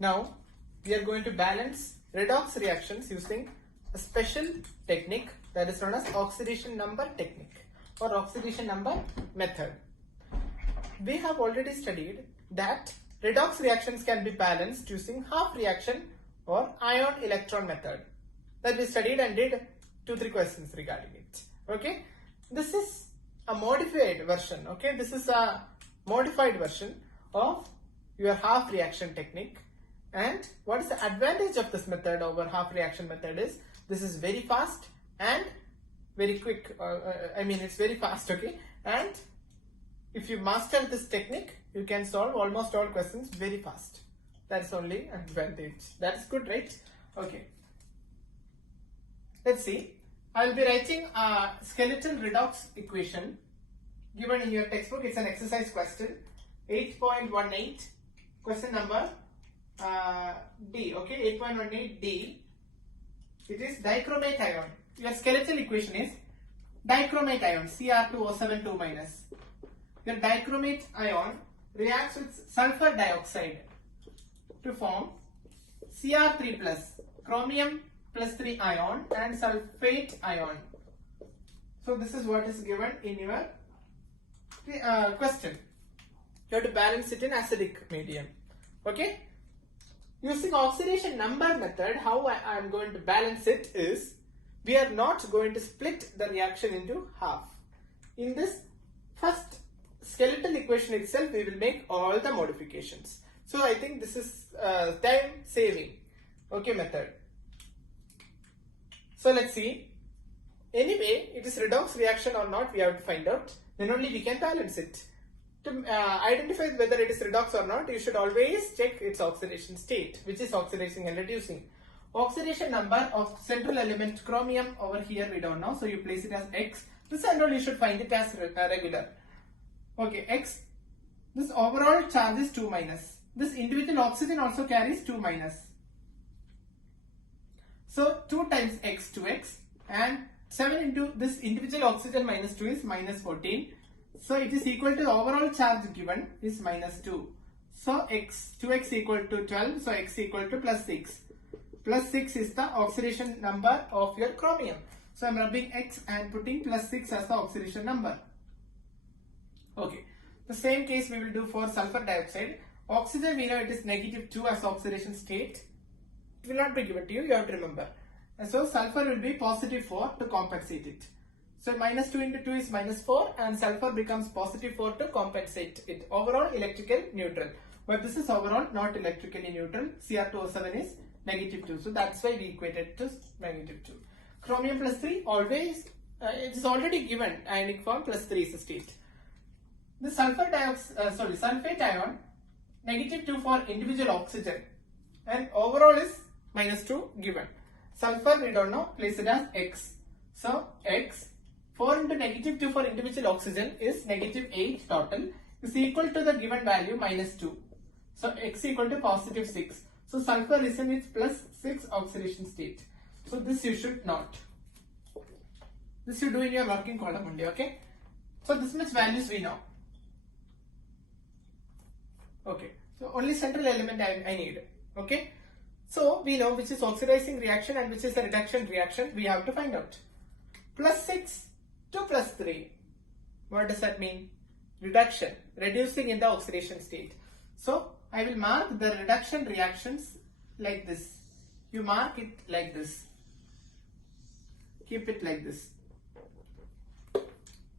Now we are going to balance redox reactions using a special technique that is known as oxidation number technique or oxidation number method. We have already studied that redox reactions can be balanced using half reaction or ion electron method. That we studied and did 2-3 questions regarding it. Okay, this is a modified version. Okay, this is a modified version of your half reaction technique. And what is the advantage of this method over half reaction method is this is very fast and very quick. It's very fast. Okay, and if you master this technique, you can solve almost all questions very fast. That's only advantage. That's good, right? Okay. Let's see. I will be writing a skeletal redox equation given in your textbook. It's an exercise question. 8.18. Question number D. Okay, 8.18 D. It is dichromate ion. Your skeletal equation is dichromate ion Cr2O7 2-. Your dichromate ion reacts with sulfur dioxide to form Cr3 plus chromium plus 3 ion and sulfate ion. So this is what is given in your question. You have to balance it in acidic medium. Okay. Using oxidation number method, how I am going to balance it is, we are not going to split the reaction into half. In this first skeletal equation itself, we will make all the modifications. So I think this is time saving. Okay, method. So let's see. Anyway, it is redox reaction or not, we have to find out. Then only we can balance it. To identify whether it is redox or not, you should always check its oxidation state, which is oxidizing and reducing. Oxidation number of central element chromium over here we don't know, so you place it as X. This and all you should find it as regular. Okay, X. This overall charge is 2-. This individual oxygen also carries 2-. So 2 times X, 2X, and 7 into this individual oxygen minus 2 is minus 14. So it is equal to the overall charge given is minus 2. So 2x equal to 12. So x equal to plus 6. Plus 6 is the oxidation number of your chromium. So I am rubbing x and putting plus 6 as the oxidation number. Okay. The same case we will do for sulfur dioxide. Oxygen we know it is -2 as oxidation state. It will not be given to you. You have to remember. And so sulfur will be +4 to compensate it. So -2 into 2 is -4 and sulfur becomes +4 to compensate it. Overall electrical neutral. But this is overall not electrically neutral. Cr2O7 is -2. So that's why we equated to -2. Chromium plus 3 always, it is already given ionic form +3 is the state. The sulfate ion -2 for individual oxygen and overall is -2 given. Sulfur we don't know, place it as X. So X 4 into -2 for individual oxygen is -8 total is equal to the given value -2. So X equal to +6. So sulfur is in its +6 oxidation state. So this you should not. This you do in your working column only, okay? So this much values we know. Okay. So only central element I need. Okay. So we know which is oxidizing reaction and which is the reduction reaction. We have to find out. +6 to +3. What does that mean? Reduction, reducing in the oxidation state. So I will mark the reduction reactions like this. You mark it like this. Keep it like this.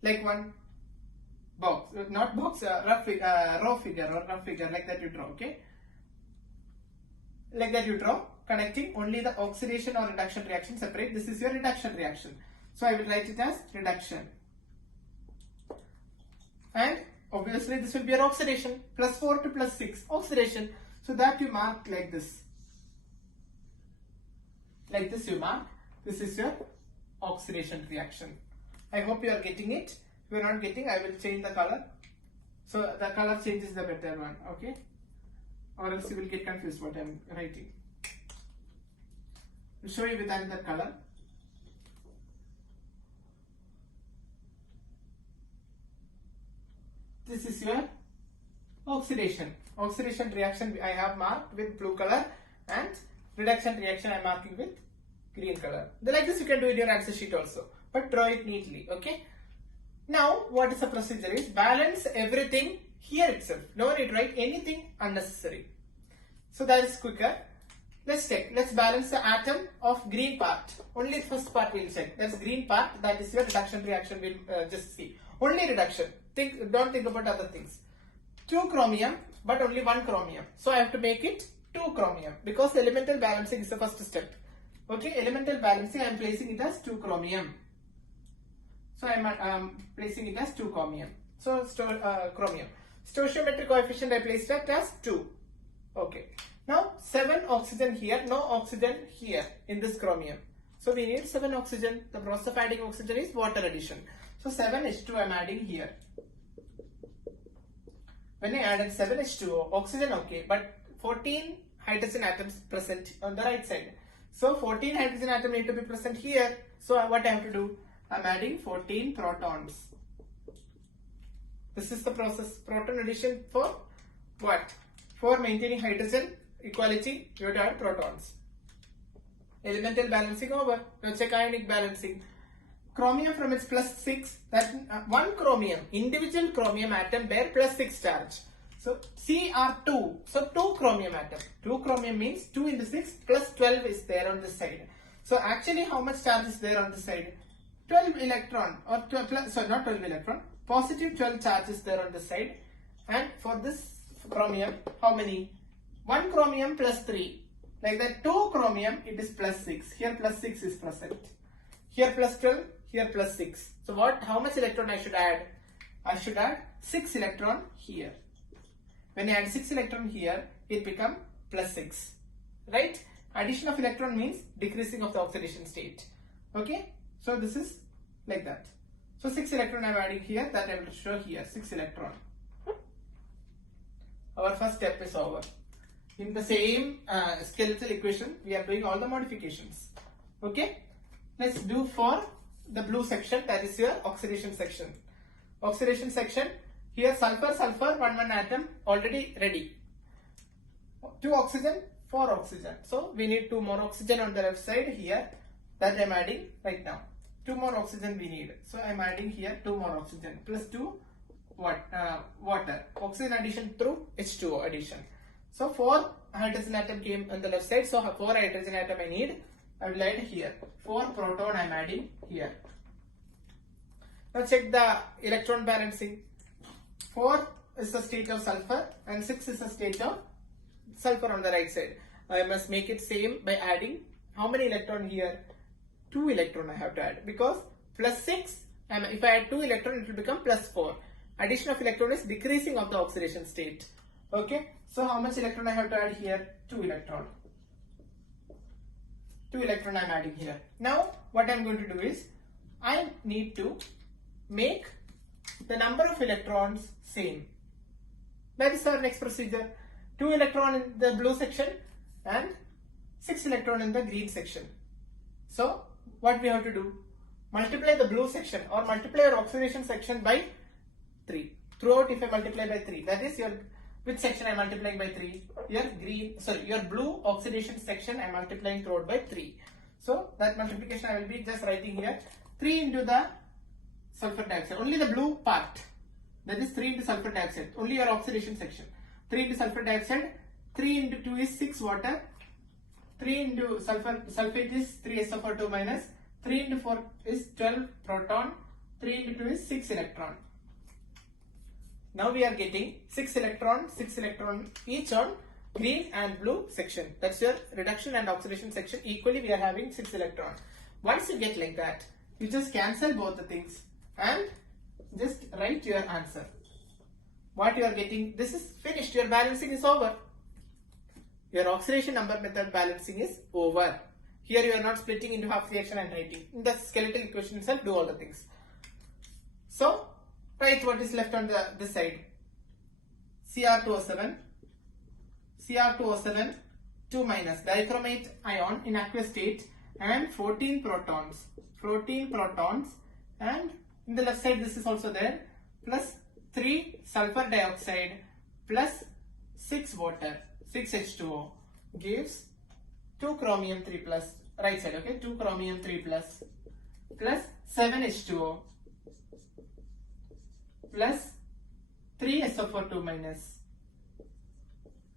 Like one box, not box, row figure or rough figure, like that you draw, okay? Like that you draw, connecting only the oxidation or reduction reaction separate. This is your reduction reaction. So I will write it as reduction. And obviously this will be your oxidation. +4 to +6, oxidation. So that you mark like this. Like this you mark. This is your oxidation reaction. I hope you are getting it. If you are not getting, I will change the color. So the color change is the better one, okay? Or else you will get confused what I am writing. I'll show you with another color. This is your oxidation. Oxidation reaction I have marked with blue color, and reduction reaction I am marking with green color. Like this you can do in your answer sheet also, but draw it neatly. Okay. Now what is the procedure is balance everything here itself. No need to write anything unnecessary. So that is quicker. Let's check. Let's balance the atom of green part. Only first part we'll check. That's green part. That is your reduction reaction. We'll just see. Only reduction. Don't think about other things. 2 chromium, but only 1 chromium. So I have to make it 2 chromium because elemental balancing is the first step. Okay, elemental balancing I am placing it as 2 chromium. So I am placing it as 2 chromium. So chromium. Stoichiometric coefficient I placed it as 2. Okay. Now 7 oxygen here, no oxygen here in this chromium. So we need 7 oxygen. The process of adding oxygen is water addition. So 7H2 I am adding here. When I added 7H2O, oxygen okay, but 14 hydrogen atoms present on the right side. So 14 hydrogen atoms need to be present here. So what I have to do? I am adding 14 protons. This is the process. Proton addition for what? For maintaining hydrogen equality, you have to add protons. Elemental balancing over. Now check ionic balancing. Chromium from its plus 6, that 1 chromium, individual chromium atom bear plus 6 charge. So Cr2, so 2 chromium atom. 2 chromium means 2 into 6 plus 12 is there on this side. So actually how much charge is there on this side? 12 electron or 12 plus, sorry, not 12 electron, positive 12 charge is there on this side. And for this chromium, how many? 1 chromium plus 3. Like that 2 chromium, it is plus 6. Here plus 6 is present. Here plus 12, here plus 6. So how much electron I should add? I should add 6 electron here. When I add 6 electron here, it becomes plus 6. Right? Addition of electron means decreasing of the oxidation state. Okay? So this is like that. So 6 electron I am adding here, that I will show here, 6 electron. Our first step is over. In the same skeletal equation, we are doing all the modifications. Okay? Let's do for the blue section, that is your oxidation section. Oxidation section, here sulfur, 1 atom already ready. 2 oxygen, 4 oxygen. So we need 2 more oxygen on the left side here, that I am adding right now. 2 more oxygen we need. So I am adding here 2 more oxygen plus 2 water. Oxygen addition through H2O addition. So 4 hydrogen atom came on the left side. So 4 hydrogen atom I need. I will add here. 4 proton I am adding here. Now check the electron balancing. 4 is the state of sulfur and 6 is the state of sulfur on the right side. I must make it same by adding how many electron here? 2 electron I have to add, because plus 6, if I add 2 electron it will become plus 4. Addition of electron is decreasing of the oxidation state. Okay, so how much electron I have to add here? 2 electron. 2 electron I am adding here. Now what I am going to do is, I need to make the number of electrons same. That is our next procedure. 2 electron in the blue section and 6 electron in the green section. So what we have to do? Multiply the blue section or multiply your oxidation section by 3. Throughout if I multiply by 3, that is your, which section I am multiplying by 3? Your blue oxidation section I am multiplying throughout by 3. So that multiplication I will be just writing here. 3 into the sulfur dioxide, only the blue part. That is 3 into sulfur dioxide, only your oxidation section. 3 into sulfur dioxide, 3 into 2 is 6 water. 3 into sulfate is 3SO4 minus. 3 into 4 is 12 proton. 3 into 2 is 6 electron. Now we are getting 6 electron each on green and blue section. That's your reduction and oxidation section. Equally we are having 6 electron. Once you get like that, you just cancel both the things and just write your answer. What you are getting, this is finished. Your balancing is over. Your oxidation number method balancing is over. Here you are not splitting into half reaction and writing. In the skeletal equation itself, do all the things. So, write what is left on this side. Cr2O7, 2 minus, dichromate ion in aqueous state, and 14 protons, and in the left side this is also there, plus 3 sulfur dioxide, plus 6 water, 6 H2O gives 2 chromium 3 plus, right side, okay, 2 chromium 3 plus 7 H2O plus 3 SO4 2 minus,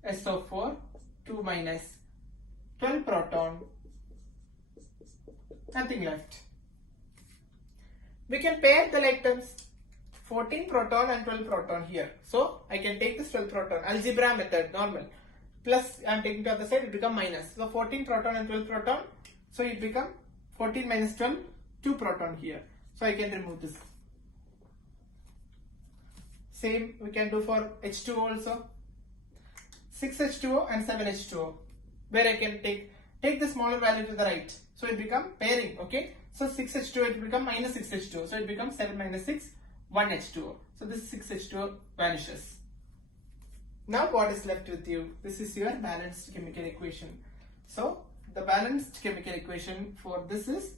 SO4 2 minus, 12 proton, nothing left. We can pair the like terms, 14 proton and 12 proton here. So I can take this 12 proton, algebra method, normal. Plus I am taking to the other side, it become minus. So 14 proton and 12 proton. So it become 14 minus 12, 2 proton here. So I can remove this. Same we can do for H2O also. 6 H2O and 7 H2O. Where I can take the smaller value to the right. So it become pairing, okay. So 6 H2O it will become minus 6 H2O. So it becomes 7 minus 6, 1 H2O. So this 6 H2O vanishes. Now what is left with you? This is your balanced chemical equation. So the balanced chemical equation for this is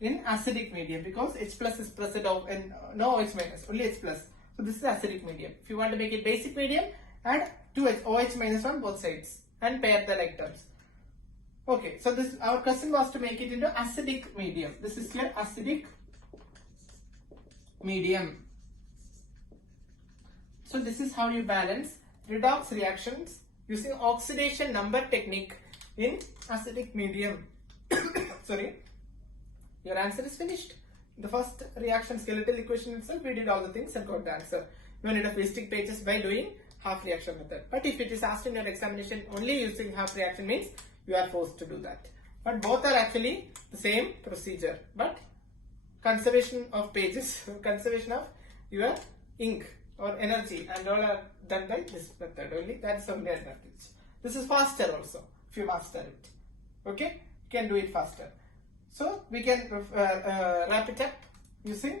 in acidic medium, because H plus is present in no H minus, only H plus. So this is acidic medium. If you want to make it basic medium, add 2H, OH minus on both sides and pair the like terms. Okay, so this our question was to make it into acidic medium. This is your acidic medium. So this is how you balance redox reactions using oxidation number technique in acidic medium. Sorry, your answer is finished. The first reaction skeletal equation itself, we did all the things and got the answer. No need of wasting pages by doing half reaction method. But if it is asked in your examination only using half reaction, means you are forced to do that. But both are actually the same procedure. But conservation of pages, conservation of your ink or energy and all are done by this method only. That's only advantage. This is faster also if you master it. Okay, you can do it faster. So we can wrap it up using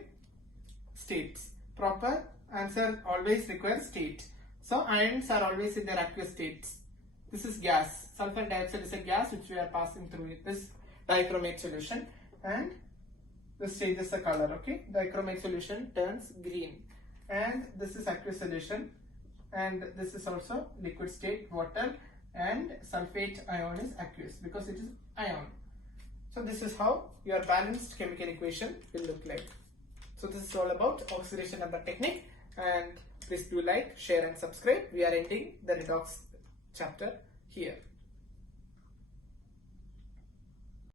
states. Proper answer always requires state. So ions are always in their aqueous states. This is gas. Sulfur dioxide is a gas which we are passing through this dichromate solution, and this changes the color. Okay, dichromate solution turns green, and this is aqueous solution, and this is also liquid state water, and sulfate ion is aqueous because it is ion. So this is how your balanced chemical equation will look like. So this is all about oxidation number technique, and please do like, share and subscribe. We are ending the redox chapter here.